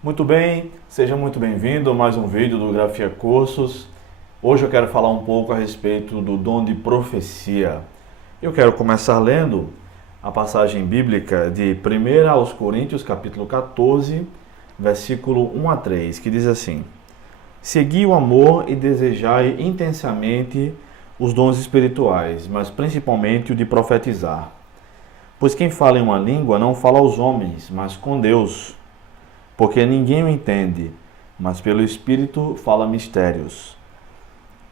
Muito bem, seja muito bem-vindo a mais um vídeo do Grafia Cursos. Hoje eu quero falar um pouco a respeito do dom de profecia. Eu quero começar lendo a passagem bíblica de 1 aos Coríntios, capítulo 14, versículo 1 a 3, que diz assim: Segui o amor e desejai intensamente os dons espirituais, mas principalmente o de profetizar. Pois quem fala em uma língua não fala aos homens, mas com Deus, porque ninguém o entende, mas pelo Espírito fala mistérios.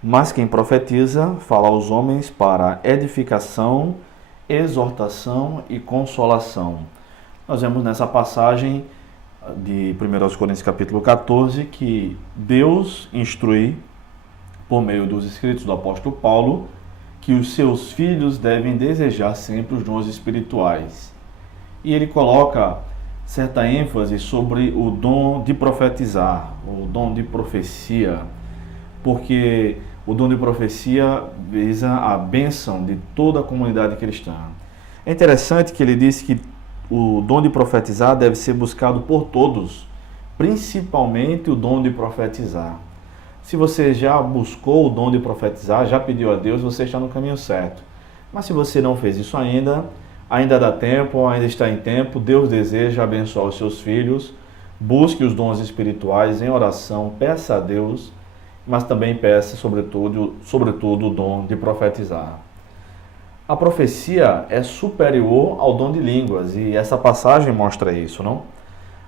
Mas quem profetiza fala aos homens para edificação, exortação e consolação. Nós vemos nessa passagem de 1 Coríntios capítulo 14 que Deus instrui, por meio dos escritos do apóstolo Paulo, que os seus filhos devem desejar sempre os dons espirituais. E ele coloca certa ênfase sobre o dom de profetizar, o dom de profecia, porque o dom de profecia visa a bênção de toda a comunidade cristã. É interessante que ele diz que o dom de profetizar deve ser buscado por todos, principalmente o dom de profetizar. Se você já buscou o dom de profetizar, já pediu a Deus, você está no caminho certo. Mas se você não fez isso ainda dá tempo, ainda está em tempo. Deus deseja abençoar os seus filhos. Busque os dons espirituais em oração, peça a Deus, mas também peça, sobretudo o dom de profetizar. A profecia é superior ao dom de línguas, e essa passagem mostra isso, não?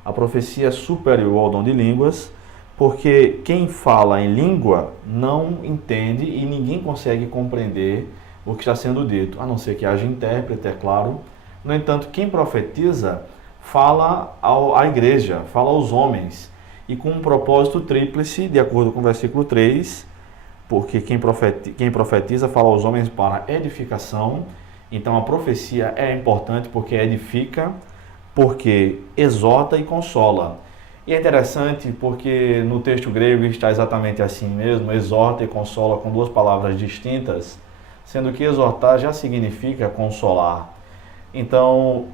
A profecia é superior ao dom de línguas, porque quem fala em língua não entende e ninguém consegue compreender o que está sendo dito, a não ser que haja intérprete, é claro. No entanto, quem profetiza fala à igreja, fala aos homens, e com um propósito tríplice, de acordo com o versículo 3, porque quem profetiza fala aos homens para edificação. Então a profecia é importante porque edifica, porque exorta e consola. E é interessante porque no texto grego está exatamente assim mesmo, exorta e consola, com duas palavras distintas, sendo que exortar já significa consolar. Então,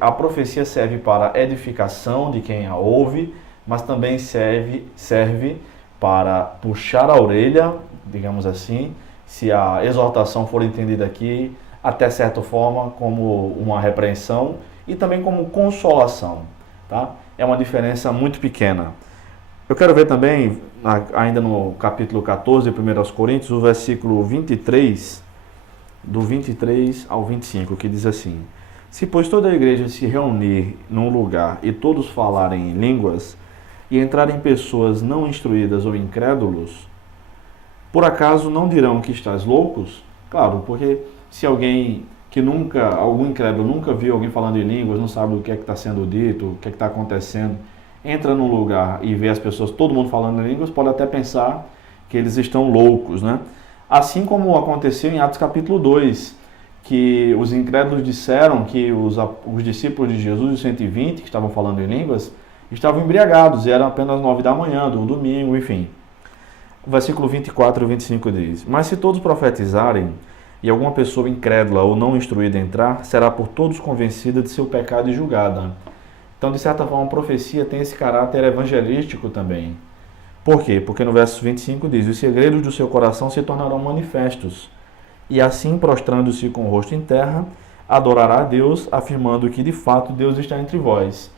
a profecia serve para edificação de quem a ouve, mas também serve para puxar a orelha, digamos assim, se a exortação for entendida aqui, até certa forma, como uma repreensão e também como consolação, tá? É uma diferença muito pequena. Eu quero ver também, ainda no capítulo 14 de 1 Coríntios, o versículo 23, do 23 ao 25, que diz assim: Se, pois, toda a igreja se reunir num lugar e todos falarem em línguas, e entrarem pessoas não instruídas ou incrédulos, por acaso não dirão que estás loucos? Claro, porque se alguém algum incrédulo nunca viu alguém falando em línguas, não sabe o que é que está sendo dito, o que é que está acontecendo, entra num lugar e vê as pessoas, todo mundo falando em línguas, pode até pensar que eles estão loucos, né? Assim como aconteceu em Atos capítulo 2, que os incrédulos disseram que os discípulos de Jesus, os 120 que estavam falando em línguas, estavam embriagados, e eram apenas 9 da manhã, de um domingo, enfim. O versículo 24 e 25 diz: Mas se todos profetizarem, e alguma pessoa incrédula ou não instruída entrar, será por todos convencida de seu pecado e julgada. Então, de certa forma, a profecia tem esse caráter evangelístico também. Por quê? Porque no verso 25 diz: Os segredos do seu coração se tornarão manifestos, e assim, prostrando-se com o rosto em terra, adorará a Deus, afirmando que de fato Deus está entre vós.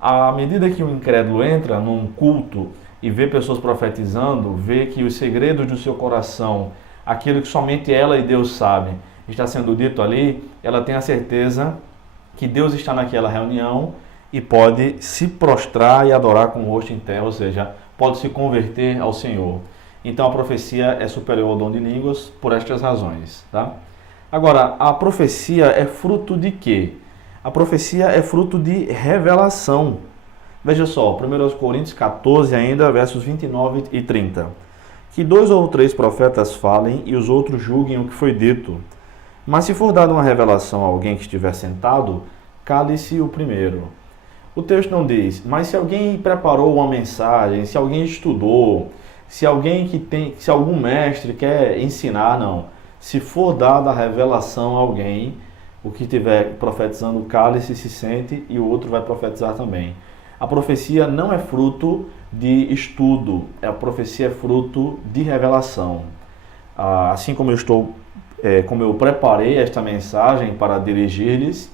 À medida que o incrédulo entra num culto e vê pessoas profetizando, vê que os segredos do seu coração, aquilo que somente ela e Deus sabem, está sendo dito ali, ela tem a certeza que Deus está naquela reunião e pode se prostrar e adorar com o rosto em terra, ou seja, pode se converter ao Senhor. Então a profecia é superior ao dom de línguas por estas razões, tá? Agora, a profecia é fruto de quê? A profecia é fruto de revelação. Veja só, 1 Coríntios 14 ainda, versos 29 e 30. Que 2 ou 3 profetas falem e os outros julguem o que foi dito. Mas se for dada uma revelação a alguém que estiver sentado, cale-se o primeiro. O texto não diz, mas se alguém preparou uma mensagem, se alguém estudou, se algum mestre quer ensinar, não. Se for dada a revelação a alguém, o que estiver profetizando, cale-se, se sente, e o outro vai profetizar também. A profecia não é fruto de estudo, a profecia é fruto de revelação. Assim como como eu preparei esta mensagem para dirigir-lhes,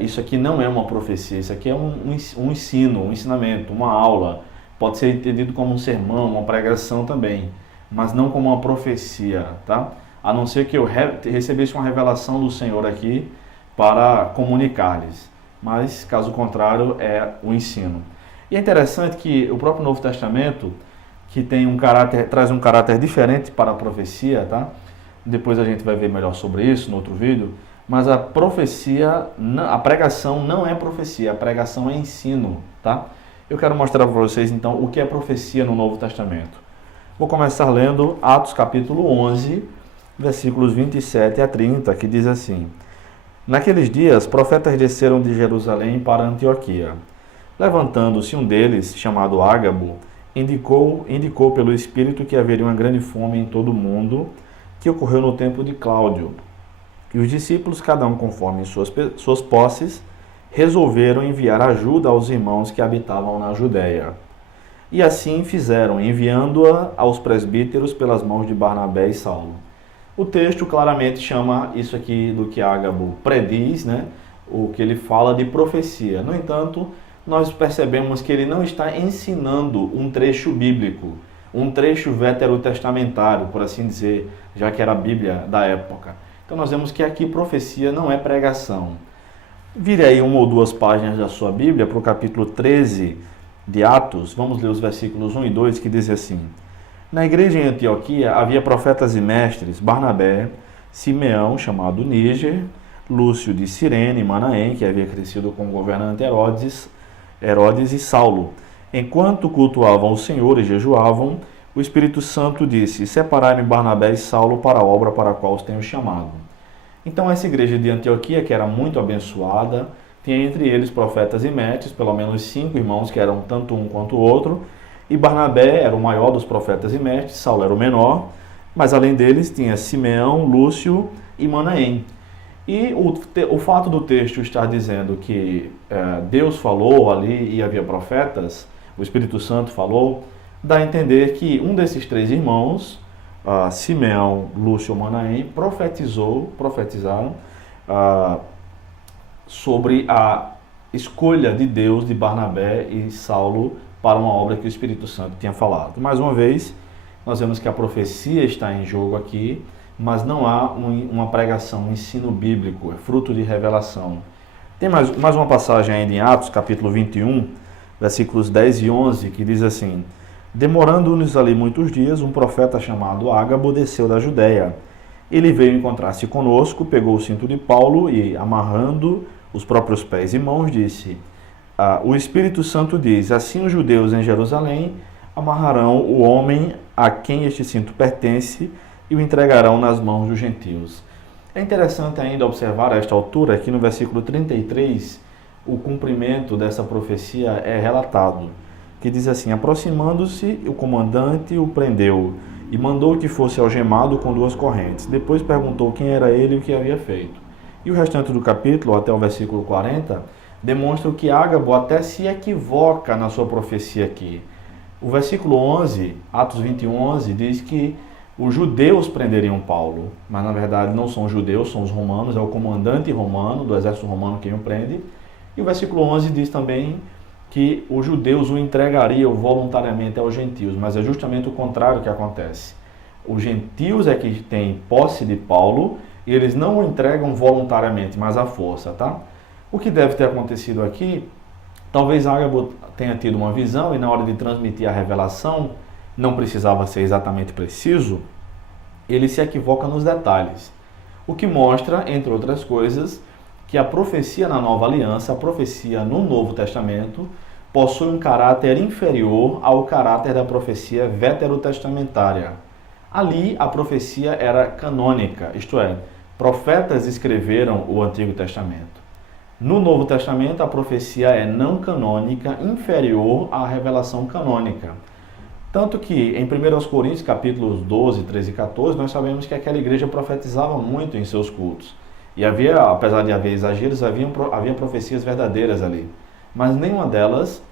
isso aqui não é uma profecia, isso aqui é um ensino, um ensinamento, uma aula. Pode ser entendido como um sermão, uma pregação também, mas não como uma profecia, tá? A não ser que eu recebesse uma revelação do Senhor aqui para comunicar-lhes. Mas, caso contrário, é o ensino. E é interessante que o próprio Novo Testamento, que tem traz um caráter diferente para a profecia, tá? Depois a gente vai ver melhor sobre isso no outro vídeo. Mas a profecia, a pregação não é profecia, a pregação é ensino, tá? Eu quero mostrar para vocês, então, o que é profecia no Novo Testamento. Vou começar lendo Atos capítulo 11, versículos 27 a 30, que diz assim: Naqueles dias, profetas desceram de Jerusalém para Antioquia. Levantando-se um deles, chamado Ágabo, indicou pelo Espírito que haveria uma grande fome em todo o mundo, que ocorreu no tempo de Cláudio. E os discípulos, cada um conforme suas posses, resolveram enviar ajuda aos irmãos que habitavam na Judéia. E assim fizeram, enviando-a aos presbíteros pelas mãos de Barnabé e Saulo. O texto claramente chama isso aqui do que Ágabo prediz, né? O que ele fala de profecia. No entanto, nós percebemos que ele não está ensinando um trecho bíblico, um trecho veterotestamentário, por assim dizer, já que era a Bíblia da época. Então nós vemos que aqui profecia não é pregação. Vire aí uma ou duas páginas da sua Bíblia para o capítulo 13 de Atos. Vamos ler os versículos 1 e 2 que diz assim: Na igreja em Antioquia havia profetas e mestres, Barnabé, Simeão, chamado Níger, Lúcio de Cirene e Manaém, que havia crescido com o governante Herodes e Saulo. Enquanto cultuavam o Senhor e jejuavam, o Espírito Santo disse: Separai-me Barnabé e Saulo para a obra para a qual os tenho chamado. Então essa igreja de Antioquia, que era muito abençoada, tinha entre eles profetas e mestres, pelo menos 5 irmãos que eram tanto um quanto o outro, e Barnabé era o maior dos profetas e mestres, Saulo era o menor, mas além deles tinha Simeão, Lúcio e Manaém. E o fato do texto estar dizendo que Deus falou ali e havia profetas, o Espírito Santo falou, dá a entender que um desses 3 irmãos, Simeão, Lúcio e Manaém, profetizaram sobre a escolha de Deus de Barnabé e Saulo para uma obra que o Espírito Santo tinha falado. Mais uma vez, nós vemos que a profecia está em jogo aqui, mas não há uma pregação, um ensino bíblico, é fruto de revelação. Tem mais uma passagem ainda em Atos, capítulo 21, versículos 10 e 11, que diz assim: Demorando-nos ali muitos dias, um profeta chamado Ágabo desceu da Judéia. Ele veio encontrar-se conosco, pegou o cinto de Paulo e, amarrando os próprios pés e mãos, disse: O Espírito Santo diz, assim os judeus em Jerusalém amarrarão o homem a quem este cinto pertence e o entregarão nas mãos dos gentios. É interessante ainda observar a esta altura que no versículo 33 o cumprimento dessa profecia é relatado, que diz assim: Aproximando-se, o comandante o prendeu e mandou que fosse algemado com 2 correntes. Depois perguntou quem era ele e o que havia feito. E o restante do capítulo, até o versículo 40, demonstra que Ágabo até se equivoca na sua profecia aqui. O versículo 11, Atos 21, 11, diz que os judeus prenderiam Paulo, mas na verdade não são os judeus, são os romanos, é o comandante romano, do exército romano quem o prende. E o versículo 11 diz também que os judeus o entregariam voluntariamente aos gentios, mas é justamente o contrário que acontece. Os gentios é que têm posse de Paulo e eles não o entregam voluntariamente, mas à força, tá? O que deve ter acontecido aqui, talvez Ágabo tenha tido uma visão e na hora de transmitir a revelação, não precisava ser exatamente preciso, ele se equivoca nos detalhes. O que mostra, entre outras coisas, que a profecia na Nova Aliança, a profecia no Novo Testamento, possui um caráter inferior ao caráter da profecia veterotestamentária. Ali a profecia era canônica, isto é, profetas escreveram o Antigo Testamento. No Novo Testamento a profecia é não canônica, inferior à revelação canônica. Tanto que em 1 Coríntios capítulos 12, 13 e 14, nós sabemos que aquela igreja profetizava muito em seus cultos. E havia, apesar de haver exageros, havia profecias verdadeiras ali. Mas nenhuma delas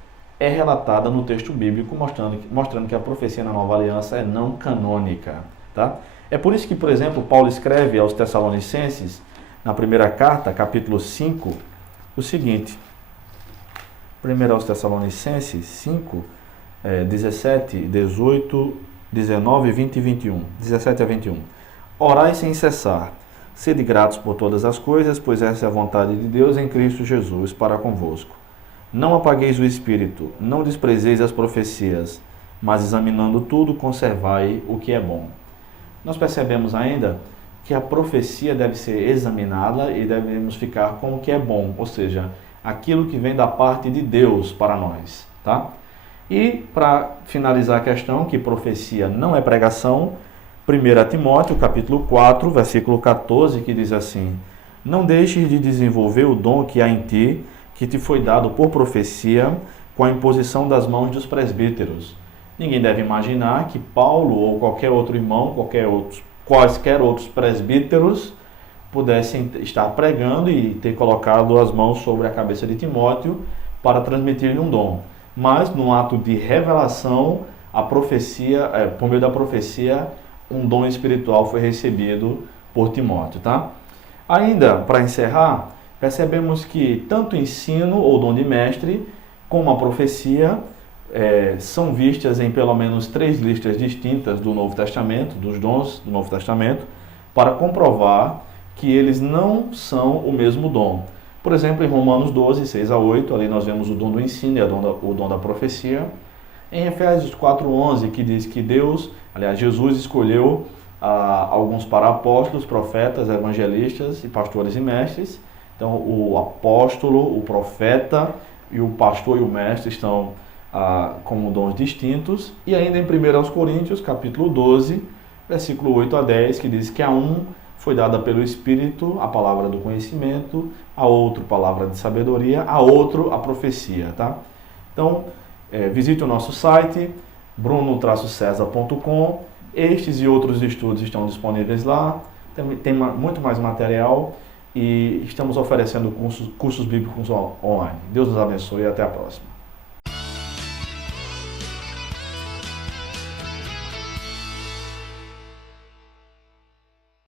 é relatada no texto bíblico, mostrando que a profecia na Nova Aliança é não canônica. Tá? É por isso que, por exemplo, Paulo escreve aos Tessalonicenses, na primeira carta, capítulo 5, o seguinte. 1 aos Tessalonicenses 5, 17, 18, 19, 20 e 21. 17 a 21. Orai sem cessar. Sede gratos por todas as coisas, pois essa é a vontade de Deus em Cristo Jesus para convosco. Não apagueis o espírito, não desprezeis as profecias, mas examinando tudo, conservai o que é bom. Nós percebemos ainda que a profecia deve ser examinada e devemos ficar com o que é bom, ou seja, aquilo que vem da parte de Deus para nós, tá? E para finalizar a questão, que profecia não é pregação, 1 Timóteo, capítulo 4, versículo 14, que diz assim: não deixes de desenvolver o dom que há em ti, que te foi dado por profecia, com a imposição das mãos dos presbíteros. Ninguém deve imaginar que Paulo ou qualquer outro irmão, quaisquer outros presbíteros pudessem estar pregando e ter colocado as mãos sobre a cabeça de Timóteo para transmitir-lhe um dom. Mas, num ato de revelação, a profecia, por meio da profecia, um dom espiritual foi recebido por Timóteo. Tá? Ainda, para encerrar, percebemos que tanto o ensino ou dom de mestre, como a profecia, são vistas em pelo menos 3 listas distintas do Novo Testamento, dos dons do Novo Testamento, para comprovar que eles não são o mesmo dom. Por exemplo, em Romanos 12, 6 a 8, ali nós vemos o dom do ensino e o dom da profecia. Em Efésios 4, 11, que diz que Jesus escolheu alguns para apóstolos, profetas, evangelistas e pastores e mestres. Então, o apóstolo, o profeta e o pastor e o mestre estão como dons distintos. E ainda em 1 Coríntios, capítulo 12, versículo 8 a 10, que diz que a um foi dada pelo Espírito a palavra do conhecimento, a outro palavra de sabedoria, a outro a profecia. Tá? Então, visite o nosso site, bruno-cesar.com. Estes e outros estudos estão disponíveis lá. Tem muito mais material e estamos oferecendo cursos bíblicos online. Deus nos abençoe e até a próxima.